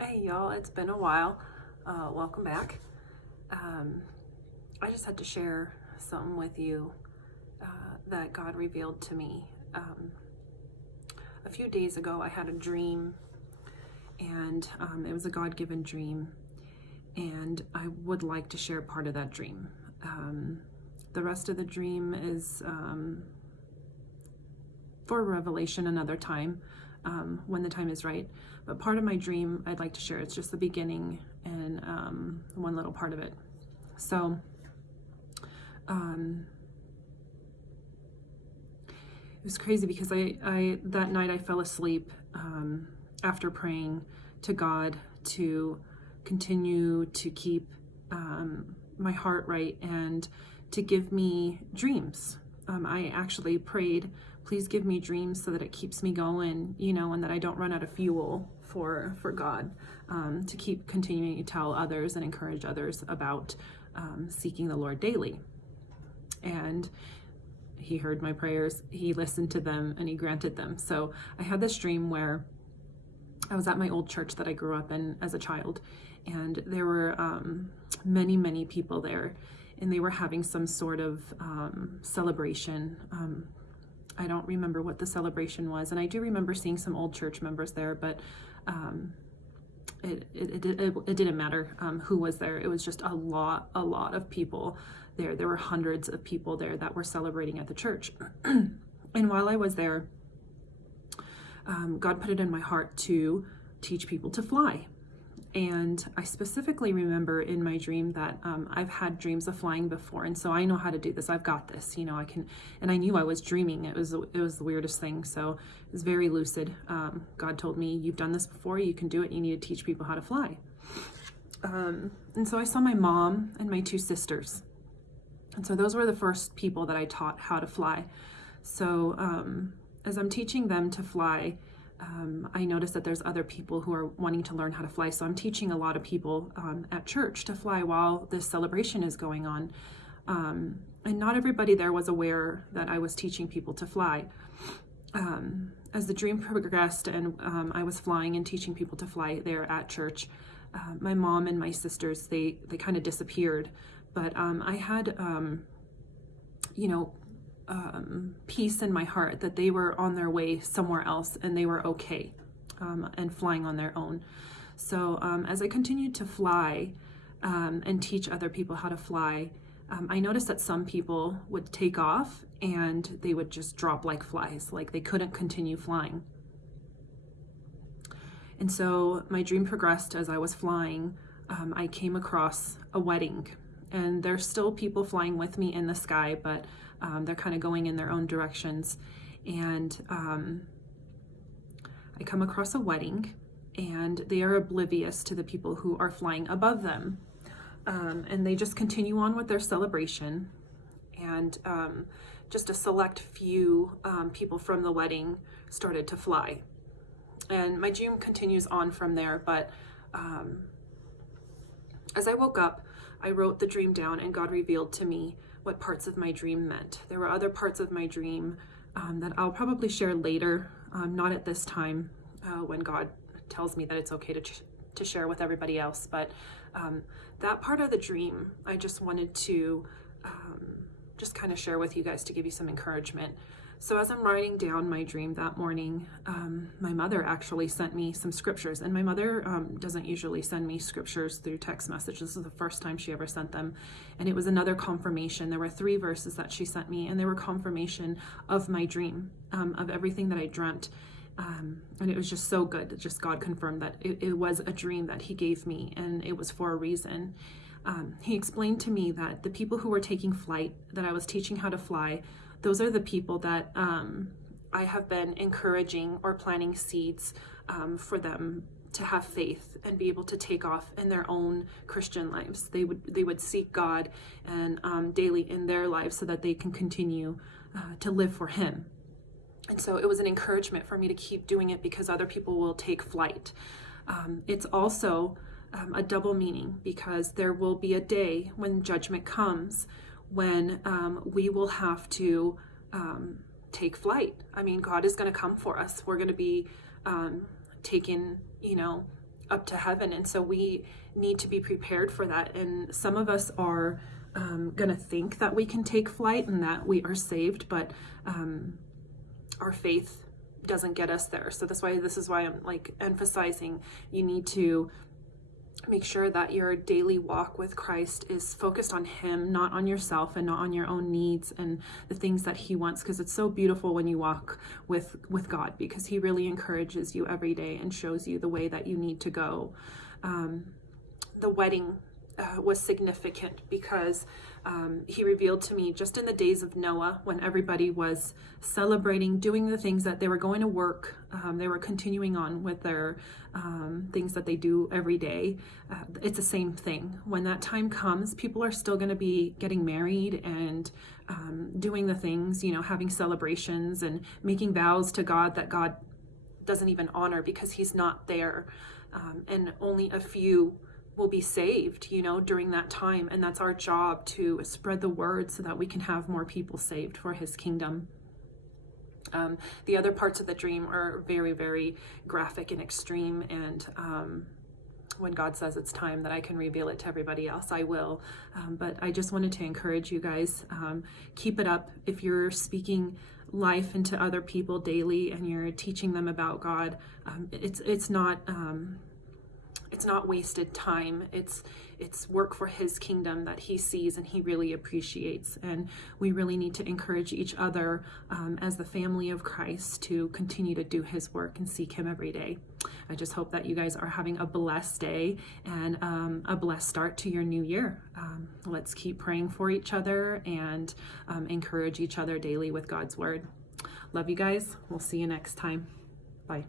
Hey y'all, it's been a while. Welcome back. I just had to share something with you that God revealed to me. A few days ago, I had a dream, and it was a God-given dream, and I would like to share part of that dream. The rest of the dream is for revelation another time, when the time is right. But part of my dream I'd like to share. It's just the beginning and one little part of it. So it was crazy because I that night I fell asleep after praying to God to continue to keep my heart right and to give me dreams. I actually prayed, please give me dreams so that it keeps me going, and that I don't run out of fuel for God, to keep continuing to tell others and encourage others about seeking the Lord daily. And he heard my prayers, he listened to them, and he granted them. So I had this dream where I was at my old church that I grew up in as a child, and there were many, many people there, and they were having some sort of celebration. I don't remember what the celebration was, and I do remember seeing some old church members there, but it didn't matter who was there. It was just a lot of people there. There were hundreds of people there that were celebrating at the church. And while I was there, God put it in my heart to teach people to fly. And I specifically remember in my dream that I've had dreams of flying before, and so I know how to do this. I've got this, I can. And I knew I was dreaming. It was the weirdest thing. So it was very lucid. God told me, "You've done this before. You can do it. You need to teach people how to fly." And so I saw my mom and my two sisters, and so those were the first people that I taught how to fly. So as I'm teaching them to fly, I noticed that there's other people who are wanting to learn how to fly. So I'm teaching a lot of people at church to fly while this celebration is going on. And not everybody there was aware that I was teaching people to fly. As the dream progressed and I was flying and teaching people to fly there at church, my mom and my sisters, they kind of disappeared. But I had, peace in my heart that they were on their way somewhere else and they were okay, and flying on their own. So as I continued to fly and teach other people how to fly, I noticed that some people would take off and they would just drop like flies, like they couldn't continue flying. And so my dream progressed as I was flying. I came across a wedding, and there's still people flying with me in the sky, but they're kind of going in their own directions. And I come across a wedding, and they are oblivious to the people who are flying above them. And they just continue on with their celebration. And just a select few people from the wedding started to fly. And my dream continues on from there, but as I woke up, I wrote the dream down, and God revealed to me what parts of my dream meant. There were other parts of my dream that I'll probably share later, not at this time, when God tells me that it's okay to share with everybody else. But that part of the dream, I just wanted to just kind of share with you guys to give you some encouragement. So as I'm writing down my dream that morning, my mother actually sent me some scriptures, and my mother doesn't usually send me scriptures through text message. This is the first time she ever sent them, and it was another confirmation. There were 3 verses that she sent me, and they were confirmation of my dream, of everything that I dreamt, and it was just so good. Just God confirmed that it was a dream that he gave me, and it was for a reason. He explained to me that the people who were taking flight, that I was teaching how to fly, those are the people that I have been encouraging or planting seeds for them to have faith and be able to take off in their own Christian lives. They would seek God and daily in their lives so that they can continue to live for him. And so it was an encouragement for me to keep doing it because other people will take flight. It's also a double meaning, because there will be a day when judgment comes when we will have to take flight. I mean, God is going to come for us. We're going to be taken, up to heaven. And so we need to be prepared for that. And some of us are going to think that we can take flight and that we are saved, but our faith doesn't get us there. So this is why I'm like emphasizing you need to make sure that your daily walk with Christ is focused on him, not on yourself and not on your own needs and the things that he wants, because it's so beautiful when you walk with God, because he really encourages you every day and shows you the way that you need to go. The wedding was significant because he revealed to me just in the days of Noah, when everybody was celebrating, doing the things that they were going to work, they were continuing on with their things that they do every day. It's the same thing. When that time comes, people are still going to be getting married and doing the things, having celebrations and making vows to God that God doesn't even honor because he's not there. And only a few will be saved, during that time. And that's our job, to spread the word so that we can have more people saved for his kingdom. The other parts of the dream are very, very graphic and extreme. And when God says it's time that I can reveal it to everybody else, I will. But I just wanted to encourage you guys, keep it up. If you're speaking life into other people daily and you're teaching them about God, it's not wasted time. It's work for his kingdom that he sees and he really appreciates. And we really need to encourage each other as the family of Christ to continue to do his work and seek him every day. I just hope that you guys are having a blessed day and a blessed start to your new year. Let's keep praying for each other and encourage each other daily with God's word. Love you guys. We'll see you next time. Bye.